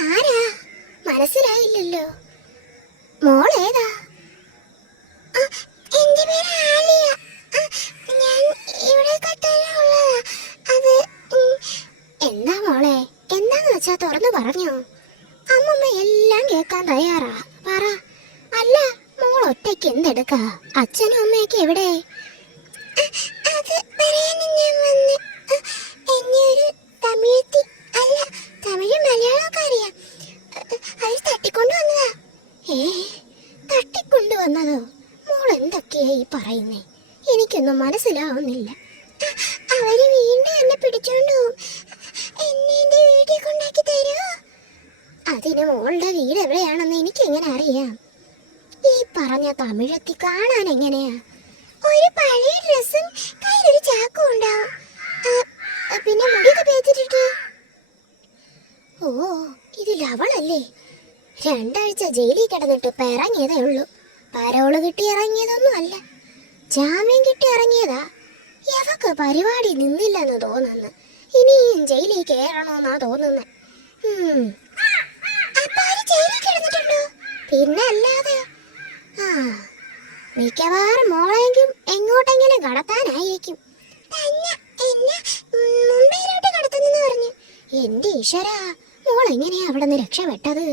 ആരാ മനസ്സിലായില്ലല്ലോ. മോളേതാ? എന്റെ പേര് ആലിയ. ഞാൻ ഇവിടെ അത് എന്താ മോളെ? എന്താന്ന് വെച്ചാ തുറന്നു പറഞ്ഞോ. അമ്മമ്മ എല്ലാം കേൾക്കാൻ തയ്യാറാ. പറ. അല്ല, മോൾ ഒറ്റയ്ക്ക് എന്തെടുക്കാ? അച്ഛനും അമ്മയൊക്കെ എവിടെ? അത് പറയാൻ ഞാൻ വന്ന്. എന്നെ ഒരു തമിഴത്തി, അല്ല തമിഴ് മലയാളമൊക്കെ അറിയാം. അത് തട്ടിക്കൊണ്ടു വന്നതാ. തട്ടിക്കൊണ്ടുവന്നതോ? മോൾ എന്തൊക്കെയാ ഈ പറയുന്നേ? എനിക്കൊന്നും മനസ്സിലാവുന്നില്ല. അവര് വീണ്ടും എന്നെ പിടിച്ചോണ്ട് പോവും. എന്നെ എന്റെ വീട്ടിൽ കൊണ്ടാക്കി തരുമോ? അതിന് മോളുടെ വീട് എവിടെയാണെന്ന് എനിക്ക് എങ്ങനെ അറിയാം? ഈ പറഞ്ഞ തമിഴത്തി കാണാൻ എങ്ങനെയാ? ഒരു പഴയ ഡ്രസ്സും കയ്യിലൊരു ചാക്കും ഉണ്ടാവും. പിന്നെ മുടിയൊക്കെ പേച്ചിട്ടിട്ട്. ഓ, ഇതിൽ അവളല്ലേ? 2 ആഴ്ച ജയിലിൽ കിടന്നിട്ട് ഇപ്പൊ ഇറങ്ങിയതേ ഉള്ളൂ. പരോള് കിട്ടി ഇറങ്ങിയതൊന്നും അല്ല, ജാമ്യം കിട്ടി ഇറങ്ങിയതാ. എവക്ക് പരിപാടി നിന്നില്ലെന്ന് തോന്നുന്നു. ഇനിയും ജയിലിൽ കയറണോന്നാ തോന്നുന്നത്. പിന്നെ അല്ലാതെ. മിക്കവാറും മോളെങ്കിലും എങ്ങോട്ടെങ്കിലും കടത്താനായിരിക്കും. എന്റെ ഈശ്വരാ, മോൾ എങ്ങനെയാ അവിടെ നിന്ന് രക്ഷപ്പെട്ടത്?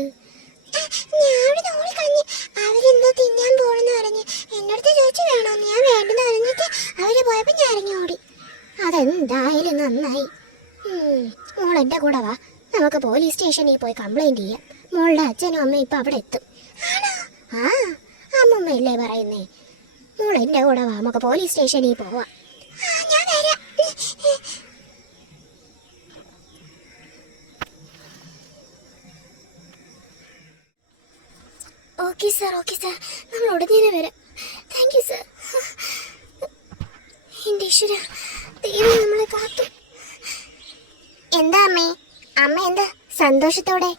അവരെന്തോ തിന്നാൻ പോണെന്ന് പറഞ്ഞ് എന്നടുത്ത് ചോദിച്ചു വേണോന്ന്. ഞാൻ വേണ്ടെന്ന് പറഞ്ഞിട്ട് അവര് പോയപ്പോ ഞാൻ ഇറങ്ങി ഓടി. അതെന്തായാലും നന്നായി. മോൾ എന്റെ കൂടെ വാ, നമുക്ക് പോലീസ് സ്റ്റേഷനിൽ പോയി കംപ്ലൈന്റ് ചെയ്യാം. മോളുടെ അച്ഛനും അമ്മയും ഇപ്പൊ അവിടെ എത്തും. ആ, അമ്മമ്മയല്ലേ പറയുന്നേ. മോൾ എന്റെ കൂടെ വാ, നമുക്ക് പോലീസ് സ്റ്റേഷനിൽ പോവാം. ഓക്കെ സാർ, നമ്മൾ ഉടനെ വരാം. Thank you sir. എൻ്റെ ഈശ്വര, ദൈവം നമ്മളെ കാത്തു. എന്താ അമ്മേ? അമ്മ എന്താ സന്തോഷത്തോടെ?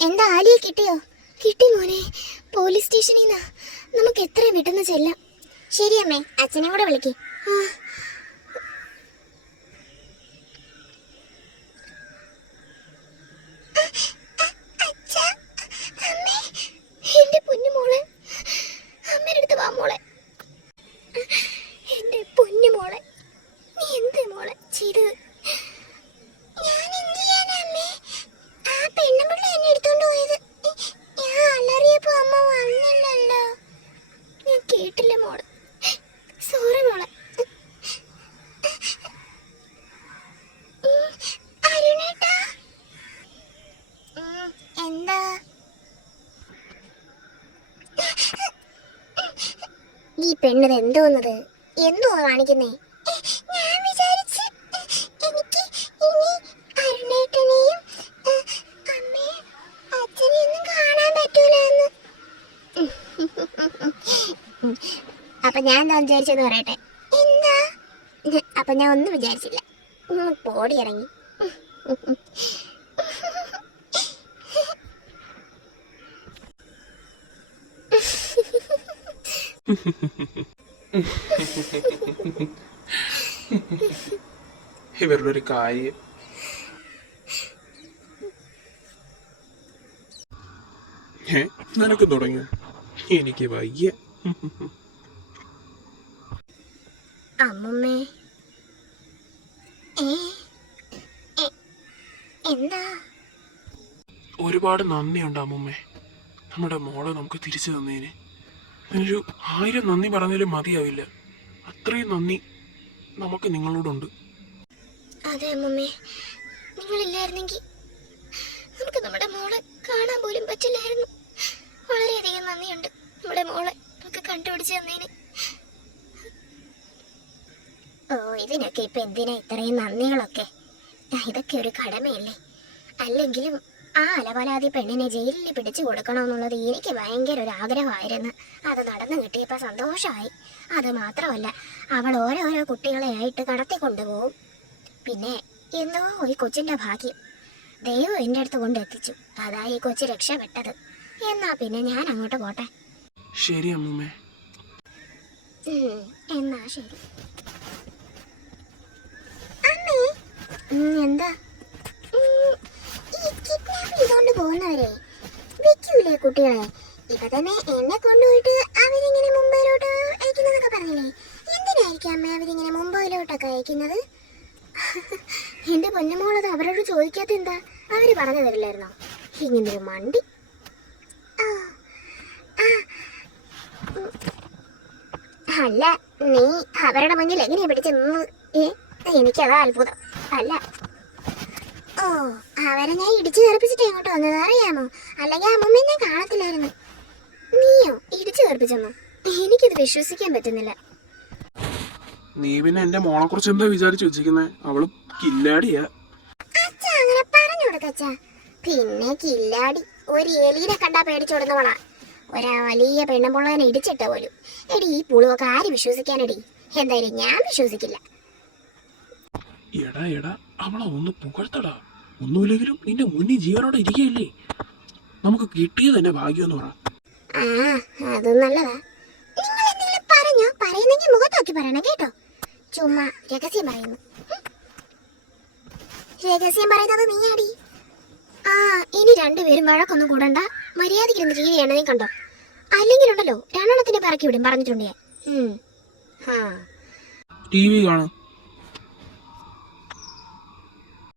എന്താ ആലിയെ കിട്ടിയോ? കിട്ടി മോനെ, പോലീസ് സ്റ്റേഷനിൽ നിന്നാ. നമുക്ക് എത്രയും പെട്ടെന്ന് ചെല്ലാം. ശരി അമ്മേ, അച്ഛനെ കൂടെ വിളിക്ക്. എന്റെ പൊന്നുമോളെ, അമ്മയുടെ അടുത്ത് വാ മോളെ. എന്റെ പൊന്നുമോളെ, നീ എന്ത് മോളെ ചെയ്തത്? ഞാൻ എന്ത് ചെയ്യാനാ അമ്മേ? ആ പെണ്ണുപിള്ള എന്നെ എടുത്തോണ്ട് പോയത്. ഞാൻ അലറിയപ്പോ അമ്മ വന്നില്ലല്ലോ. ഞാൻ കേട്ടില്ല മോളെ. സോറി മോളെ. അരുണേട്ടാ, എന്താ? ഈ പെണ്ണത് എന്തോന്നത്? എന്തുവാ കാണിക്കുന്നേ? ഞാൻ വിചാരിച്ച് എനിക്ക് ഇനി അരുണേട്ടനെയും അമ്മയും അച്ഛനെയൊന്നും കാണാൻ പറ്റൂലെന്ന്. അപ്പൊ ഞാൻ എന്താ വിചാരിച്ചെന്ന് പറയട്ടെ? എന്താ? അപ്പൊ ഞാൻ ഒന്നും വിചാരിച്ചില്ല. പോടി ഇറങ്ങി. ഇവരുടെ ഒരു കാര്യം. നിനക്ക് തുടങ്ങിയ എനിക്ക് വയ്യ. അമ്മമ്മേ, എന്താ? ഒരുപാട് നന്ദിയുണ്ട് അമ്മമ്മേ, നമ്മുടെ മോളെ നമുക്ക് തിരിച്ചു തന്നതിന്. ഒരു 1000 നന്ദി പറഞ്ഞാലും മതിയാവില്ല. അത്രയും നന്ദി നമുക്ക് നിങ്ങളോടുണ്ട്. അതെ അമ്മമ്മേ, നിങ്ങളില്ലായിരുന്നെങ്കിൽ നമുക്ക് നമ്മുടെ മോളെ കാണാൻ പോലും പറ്റില്ലായിരുന്നു. വളരെയധികം നന്ദിയുണ്ട് നമ്മുടെ മോളെ നമുക്ക് കണ്ടുപിടിച്ച് തന്നതിന്. ഓ, ഇതിനൊക്കെ ഇപ്പൊ എന്തിനാ ഇത്രയും നന്ദികളൊക്കെ? ഇതൊക്കെ ഒരു കടമയല്ലേ? അല്ലെങ്കിലും ആ അലപലാതി പെണ്ണിനെ ജയിലിൽ പിടിച്ചു കൊടുക്കണമെന്നുള്ളത് എനിക്ക് ഭയങ്കര ഒരു ആഗ്രഹമായിരുന്നു. അത് നടന്നു കിട്ടിയപ്പോൾ സന്തോഷമായി. അത് മാത്രമല്ല, അവൾ ഓരോരോ കുട്ടികളെ ആയിട്ട് കടത്തിക്കൊണ്ടുപോകും. പിന്നെ എന്തോ ഈ കൊച്ചിൻ്റെ ഭാഗ്യം ദൈവം എൻ്റെ അടുത്ത് കൊണ്ടെത്തിച്ചു. അതാ ഈ കൊച്ചു രക്ഷപ്പെട്ടത്. എന്നാ പിന്നെ ഞാൻ അങ്ങോട്ട് പോട്ടെ. ശരി അമ്മൂമ്മേ. എന്നാ ശരി. അമ്മേ, എന്താ? ഈ കിഡ്നാപ്പ് ചെയ്തോണ്ട് പോകുന്നവരെ വെക്കൂലേ കുട്ടികളെ? ഇപ്പൊ തന്നെ എന്നെ കൊണ്ടുപോയിട്ട് അവരിങ്ങനെ മുംബൈയിലോട്ട് അയക്കുന്നതൊക്കെ പറഞ്ഞില്ലേ? എന്തിനായിരിക്കും അമ്മ അവരിങ്ങനെ മുംബൈയിലോട്ടൊക്കെ അയക്കുന്നത്? എന്റെ പൊന്നുമോളത് അവരോട് ചോദിക്കാത്ത എന്താ? അവര് പറഞ്ഞു തരില്ലായിരുന്നോ? ഇങ്ങനൊരു മണ്ടി. അല്ല, നീ അവരുടെ മുന്നിൽ എങ്ങനെയാ പിടിച്ച് നിന്ന്? എനിക്കതാ അത്ഭുതം. അല്ല, ഓ, അവരെ ഞാൻ ഇടിച്ചു തെറിപ്പിച്ചിട്ട് എങ്ങോട്ട് വന്നത് അറിയാമോ? അല്ലെങ്കിൽ അമ്മമ്മ ഞാൻ കാണത്തില്ലായിരുന്നു. നീയോ ഇടിച്ചു തെറിപ്പിച്ചെന്നോ? എനിക്കിത് വിശ്വസിക്കാൻ പറ്റുന്നില്ല. നീ പിന്നെ എന്റെ മോളെ കുറിച്ച് എന്താ വിചാരിച്ചു വെച്ചിരിക്കുന്നേ? അവള് കില്ലാടിയാ. അച്ഛ അങ്ങനെ പറഞ്ഞു കൊടുക്കച്ചാ. പിന്നെ കില്ലാടി ഒരു എലീനെ കണ്ടാ പേടിച്ചോടുന്നവളാ. ഒരാ വലിയ പെണ്ണുമ്പുള്ളവനെ ഇടിച്ചിട്ട പോലും. എടി, ഈ പുളുവൊക്കെ ആര് വിശ്വസിക്കാനെടി? എന്തായാലും ഞാൻ വിശ്വസിക്കില്ല. എടാ എടാ, അവളെ ഒന്ന് പുകഴ്ത്തടാ. ഒന്നുമില്ലെങ്കിലും നിന്റെ മുന്നിൽ ജീവനോടെ ഇരിക്കുകയല്ലേ. നമുക്ക് കിട്ടിയത് തന്നെ ഭാഗ്യം എന്ന് പറ. ആ, അതും നല്ലതാ. നിങ്ങൾ എന്തെങ്കിലും പറഞ്ഞോ? പറയുന്നെങ്കിൽ മുഖത്തോക്കി പറയണം കേട്ടോ. ചുമ്മാ രഹസ്യം പറയുന്നു. രഹസ്യം പറയുന്നത് നീയാടി. ആ, ഇനി രണ്ടുപേരും വഴക്കൊന്നും കൂടണ്ട. മര്യാദയ്ക്ക് എന്ത് രീതിയാണ് നീ കണ്ടോ? അല്ലെങ്കിലുണ്ടല്ലോ രണ്ടെണ്ണത്തിന്റെ പറക്കി വിടും പറഞ്ഞിട്ടുണ്ട് ഞാൻ. TV കാണും.